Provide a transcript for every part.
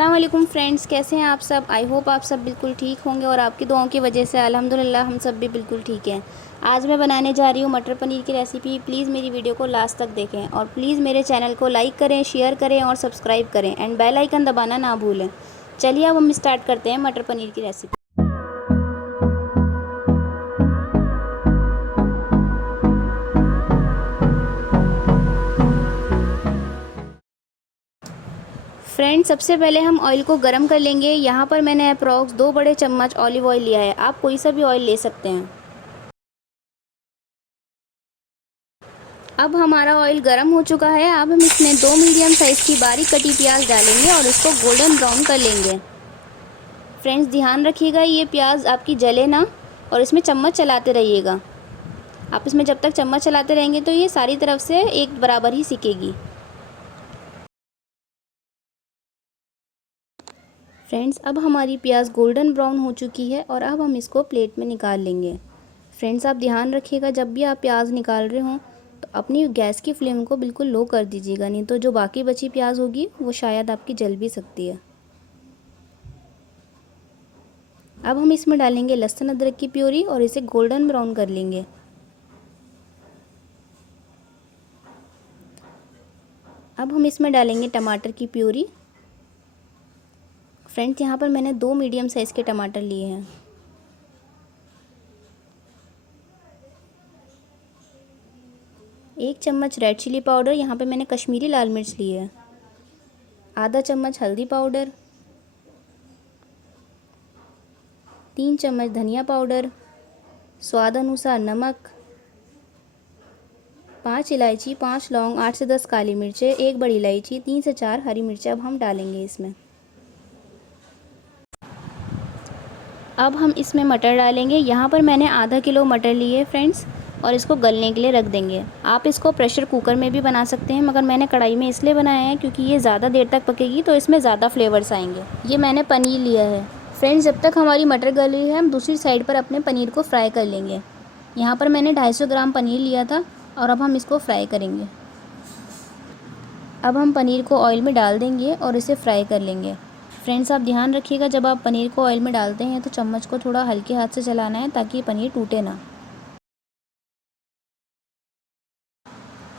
अस्सलाम वालेकुम फ्रेंड्स, कैसे हैं आप सब। आई होप आप सब बिल्कुल ठीक होंगे और आपकी दुआओं की वजह से अल्हम्दुलिल्लाह हम सब भी बिल्कुल ठीक हैं। आज मैं बनाने जा रही हूँ मटर पनीर की रेसिपी। प्लीज़ मेरी वीडियो को लास्ट तक देखें और प्लीज़ मेरे चैनल को लाइक करें, शेयर करें और सब्सक्राइब करें एंड बेल आइकन दबाना ना भूलें। चलिए अब हम स्टार्ट करते हैं मटर पनीर की रेसिपी। फ्रेंड्स, सबसे पहले हम ऑयल को गरम कर लेंगे। यहाँ पर मैंने अप्रॉक्स 2 बड़े चम्मच ऑलिव ऑयल लिया है। आप कोई सा भी ऑयल ले सकते हैं। अब हमारा ऑयल गरम हो चुका है। अब हम इसमें 2 मीडियम साइज़ की बारीक कटी प्याज डालेंगे और इसको गोल्डन ब्राउन कर लेंगे। फ्रेंड्स, ध्यान रखिएगा ये प्याज आपकी जले ना और इसमें चम्मच चलाते रहिएगा। आप इसमें जब तक चम्मच चलाते रहेंगे तो ये सारी तरफ से एक बराबर ही सिकेगी। फ्रेंड्स, अब हमारी प्याज गोल्डन ब्राउन हो चुकी है और अब हम इसको प्लेट में निकाल लेंगे। फ्रेंड्स, आप ध्यान रखिएगा जब भी आप प्याज निकाल रहे हों तो अपनी गैस की फ्लेम को बिल्कुल लो कर दीजिएगा, नहीं तो जो बाकी बची प्याज होगी वो शायद आपकी जल भी सकती है। अब हम इसमें डालेंगे लहसुन अदरक की प्यूरी और इसे गोल्डन ब्राउन कर लेंगे। अब हम इसमें डालेंगे टमाटर की प्यूरी। फ्रेंड्स, यहाँ पर मैंने 2 मीडियम साइज़ के टमाटर लिए हैं। एक चम्मच रेड चिली पाउडर, यहाँ पे मैंने कश्मीरी लाल मिर्च ली है। आधा चम्मच हल्दी पाउडर, 3 चम्मच धनिया पाउडर, स्वाद अनुसार नमक, 5 इलायची, 5 लौंग, 8 से 10 काली मिर्चें, 1 बड़ी इलायची, 3 से 4 हरी मिर्चें अब हम डालेंगे इसमें। अब हम इसमें मटर डालेंगे। यहाँ पर मैंने आधा किलो मटर लिए फ्रेंड्स और इसको गलने के लिए रख देंगे। आप इसको प्रेशर कुकर में भी बना सकते हैं, मगर मैंने कढ़ाई में इसलिए बनाया है क्योंकि ये ज़्यादा देर तक पकेगी तो इसमें ज़्यादा फ्लेवर्स आएंगे। ये मैंने पनीर लिया है। फ्रेंड्स, जब तक हमारी मटर गल रही है हम दूसरी साइड पर अपने पनीर को फ्राई कर लेंगे। यहाँ पर मैंने 250 ग्राम पनीर लिया था और अब हम इसको फ्राई करेंगे। अब हम पनीर को ऑयल में डाल देंगे और इसे फ्राई कर लेंगे। फ्रेंड्स, आप ध्यान रखिएगा जब आप पनीर को ऑयल में डालते हैं तो चम्मच को थोड़ा हल्के हाथ से चलाना है ताकि पनीर टूटे ना।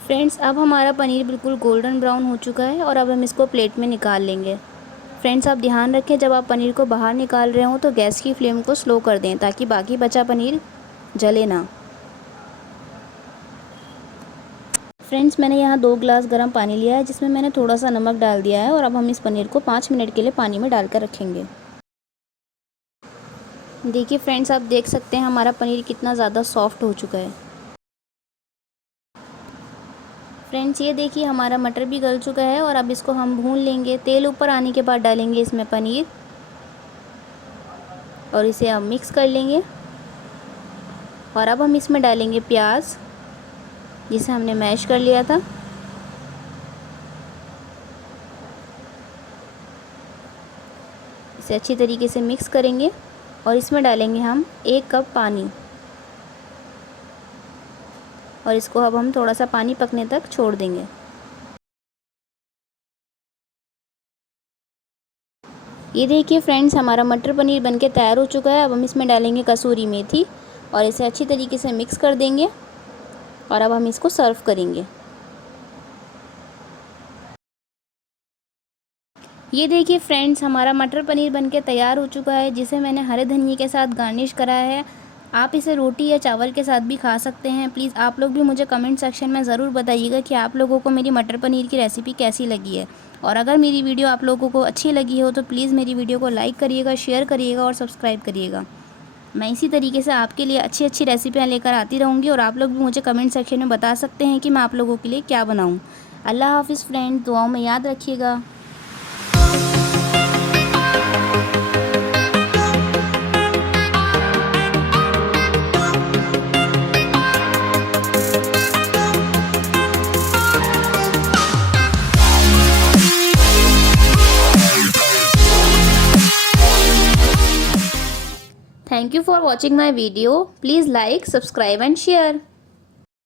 फ्रेंड्स, अब हमारा पनीर बिल्कुल गोल्डन ब्राउन हो चुका है और अब हम इसको प्लेट में निकाल लेंगे। फ्रेंड्स, आप ध्यान रखें जब आप पनीर को बाहर निकाल रहे हो तो गैस की फ्लेम को स्लो कर दें ताकि बाकी बचा पनीर जले ना। फ्रेंड्स, मैंने यहाँ 2 गिलास गर्म पानी लिया है जिसमें मैंने थोड़ा सा नमक डाल दिया है और अब हम इस पनीर को 5 मिनट के लिए पानी में डालकर रखेंगे। देखिए फ्रेंड्स, आप देख सकते हैं हमारा पनीर कितना ज़्यादा सॉफ्ट हो चुका है। फ्रेंड्स, ये देखिए हमारा मटर भी गल चुका है और अब इसको हम भून लेंगे। तेल ऊपर आने के बाद डालेंगे इसमें पनीर और इसे अब मिक्स कर लेंगे। और अब हम इसमें डालेंगे प्याज जिसे हमने मैश कर लिया था। इसे अच्छी तरीके से मिक्स करेंगे और इसमें डालेंगे हम 1 कप पानी और इसको अब हम थोड़ा सा पानी पकने तक छोड़ देंगे। ये देखिए फ्रेंड्स, हमारा मटर पनीर बनके तैयार हो चुका है। अब हम इसमें डालेंगे कसूरी मेथी और इसे अच्छी तरीके से मिक्स कर देंगे और अब हम इसको सर्व करेंगे। ये देखिए फ्रेंड्स, हमारा मटर पनीर बनके तैयार हो चुका है जिसे मैंने हरे धनिए के साथ गार्निश करा है। आप इसे रोटी या चावल के साथ भी खा सकते हैं। प्लीज़ आप लोग भी मुझे कमेंट सेक्शन में ज़रूर बताइएगा कि आप लोगों को मेरी मटर पनीर की रेसिपी कैसी लगी है। और अगर मेरी वीडियो आप लोगों को अच्छी लगी हो तो प्लीज़ मेरी वीडियो को लाइक करिएगा, शेयर करिएगा और सब्सक्राइब करिएगा। मैं इसी तरीके से आपके लिए अच्छी अच्छी रेसिपियाँ लेकर आती रहूँगी और आप लोग भी मुझे कमेंट सेक्शन में बता सकते हैं कि मैं आप लोगों के लिए क्या बनाऊँ। अल्लाह हाफ़िज़ फ्रेंड्स, दुआओं में याद रखिएगा। Thank you for watching my video. Please like, subscribe and share.